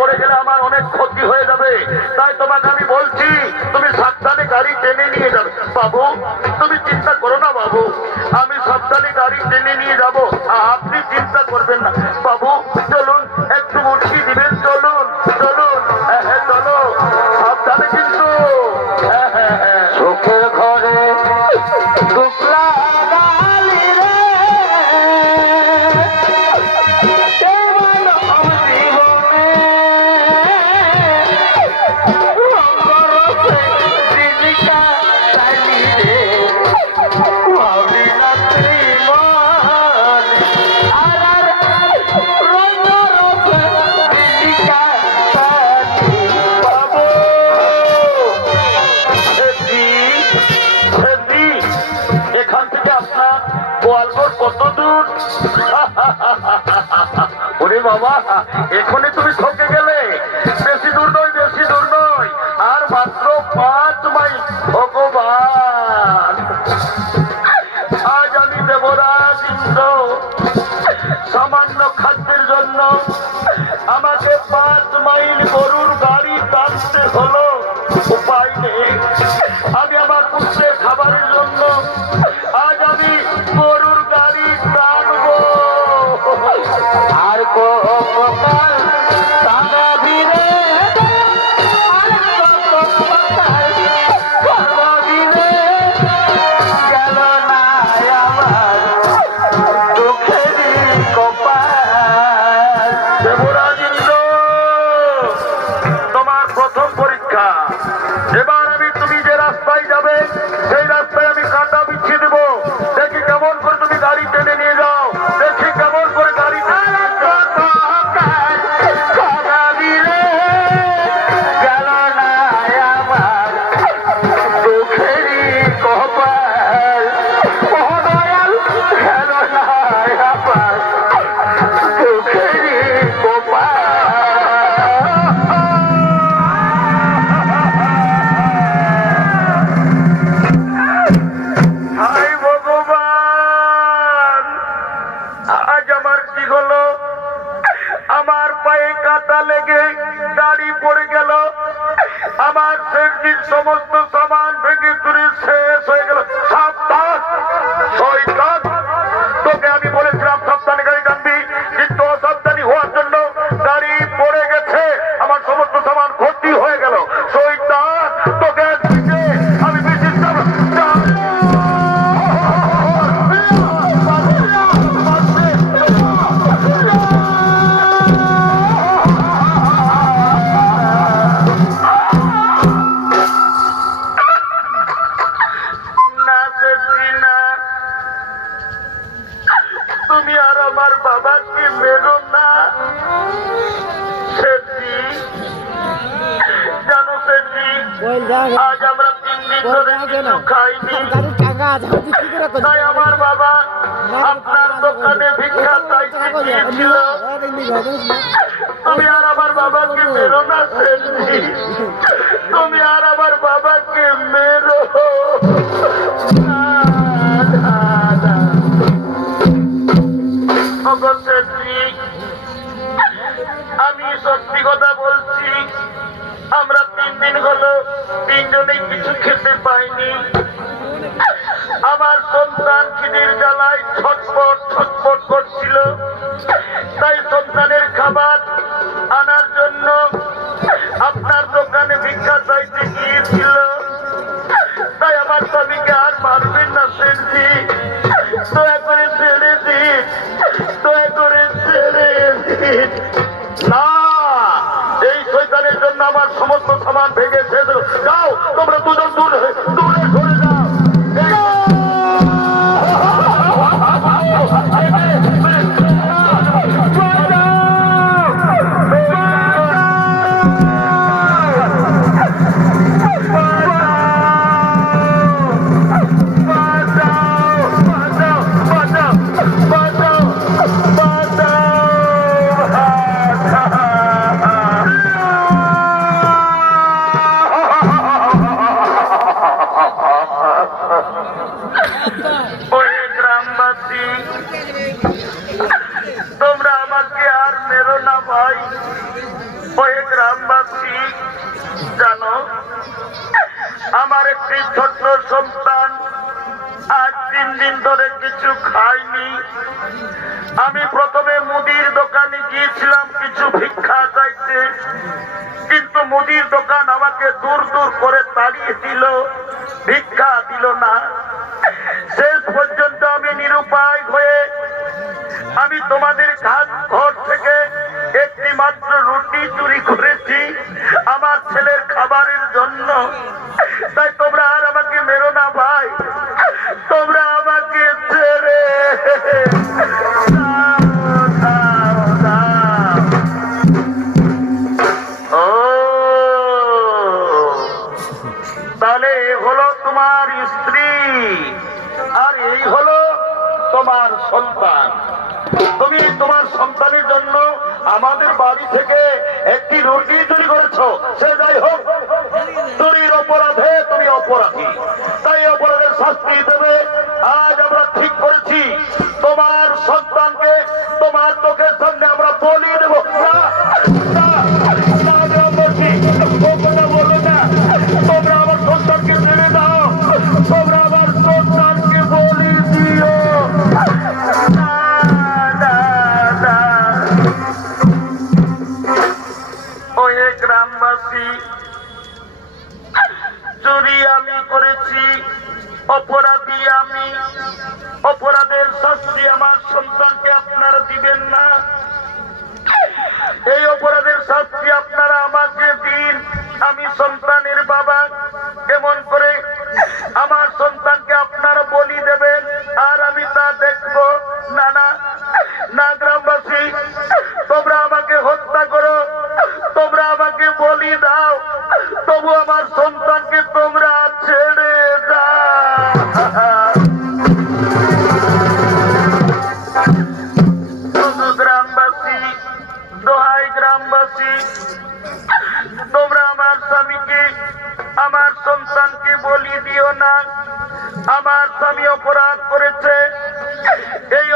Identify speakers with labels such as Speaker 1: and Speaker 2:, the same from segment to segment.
Speaker 1: পড়ে গেলে আমার ওরে বাবা, এখনই তুমি ঠকে গেলে। বেশি দূর নয়, বেশি দূর নয়। আর মাত্র পাঁচ কাজ আমি কি করে করি
Speaker 2: আমার
Speaker 1: বাবা আপনার দোকানে ভিক্ষা চাইতে গিয়েছিল তুমি আর আমার বাবাকে মেরো না তুমি আর আমার বাবাকে মেরো আমি সত্যি কথা বলছি আমরা তিন দিন হলো তিনজনে কিছু খেতে পাইনি আমার সন্তান খিদির জ্বালায় ছটপট ছটপট করছিল। তাই সন্তানের খাবার আনার জন্য আপনার দোকানে ভিক্ষা চাইতে গিয়েছিল। তাই আমার স্বামীকে আর মারবেন না, সেনজি। দয়া করে ছেড়ে দিন, দয়া করে ছেড়ে দিন। না, এই শৈতানের জন্য আমার সমস্ত সামান ভেঙে ছেড়ে যাও, তোমরা দুজন দূর ওই গ্রামবাসী, জানো, আমার একটি ছোট্ট সন্তান আজ তিন দিন ধরে কিছু খায়নি। আমি প্রথমে মুদির দোকানে গিয়েছিলাম কিছু ভিক্ষা চাইতে, কিন্তু মুদির দোকান আমাকে দূর দূর করে তাড়িয়ে দিল, ভিক্ষা দিল না। শেষ পর্যন্ত আমি নিরুপায় হয়ে আমি তোমাদের কাজ তাই তোমরা আর আমাকে মেরো না ভাই। তোমরা আমাকে ছেড়ে তাহলে হলো তোমার স্ত্রী, আর এই হলো তোমার সন্তান। তুমি তোমার সন্তানের জন্য আমাদের বাড়ি থেকে একটি রুটি চুরি করেছ। সে যাই হোক অপরাধে তুমি অপরাধী। তাই অপরাধের শাস্তি দেবে। আজ আমরা ঠিক করেছি। তোমার সন্তানকে তোমার চোখের সামনে আমরা বলি দেবো। তোমরা আমার সন্তানকে দাও। চুরি আমি করেছি, অপরাধী আমি। অপরাধের শাস্তি আমার সন্তানকে আপনারা দিবেন না। এই অপরাধের শাস্তি আপনারা আমাকে দিন। আমি সন্তানের বাবা, কেমন করে আমার সন্তানকে আপনারা বলি দেবেন, আর আমি তা দেখব। না না না দিও না। আমার স্বামী অপরাধ করেছে। এই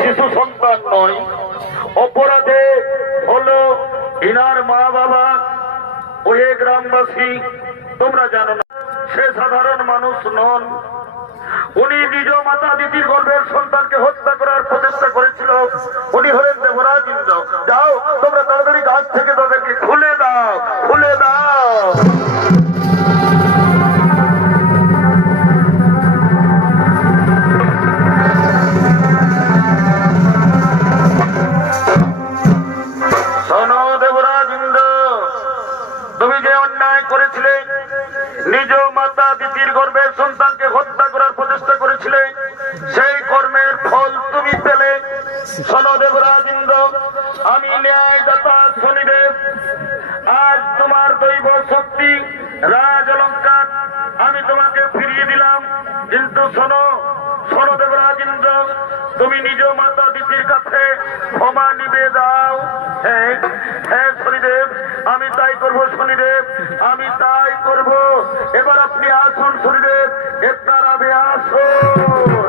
Speaker 1: শিশু সন্তান নয়। অপরাধে হলো ইনার মা বাবা, ওহে গ্রামবাসী, তোমরা জানো না, সে সাধারণ মানুষ নন। উনি নিজ মাতা দিদির গর্ভের সন্তানকে হত্যা করার প্রচেষ্টা করেছিল। উনি হলেন দেবরাজ ইন্দ্র যাও, তোমরা তাড়াতাড়ি গাছ থেকে তাদেরকে খুলে দাও খুলে দাও। তুমি যে অন্যায় করেছিলে। নিজ মাতা দিদির গর্ভের সন্তানকে হত্যা করার প্রচেষ্টা করেছিলে। সেই কর্মের ফল তুমি পেলে। শোনো দেবরাজ ইন্দ্র আমি ন্যায়দাতা শনিদেব। আজ তোমার দৈব শক্তি, রাজ অলঙ্কার আমি তোমাকে ফিরিয়ে দিলাম। কিন্তু শোনো শোনো রাজেন্দ্র ইন্দ্র তুমি নিজ মাতা দিদির কাছে ক্ষমা নিবে দাও। হ্যাঁ শনিদেব, আমি তাই করব শনিদেব, আমি তাই করব। এবার আপনি আসুন শনিদেব একারাবে আসুন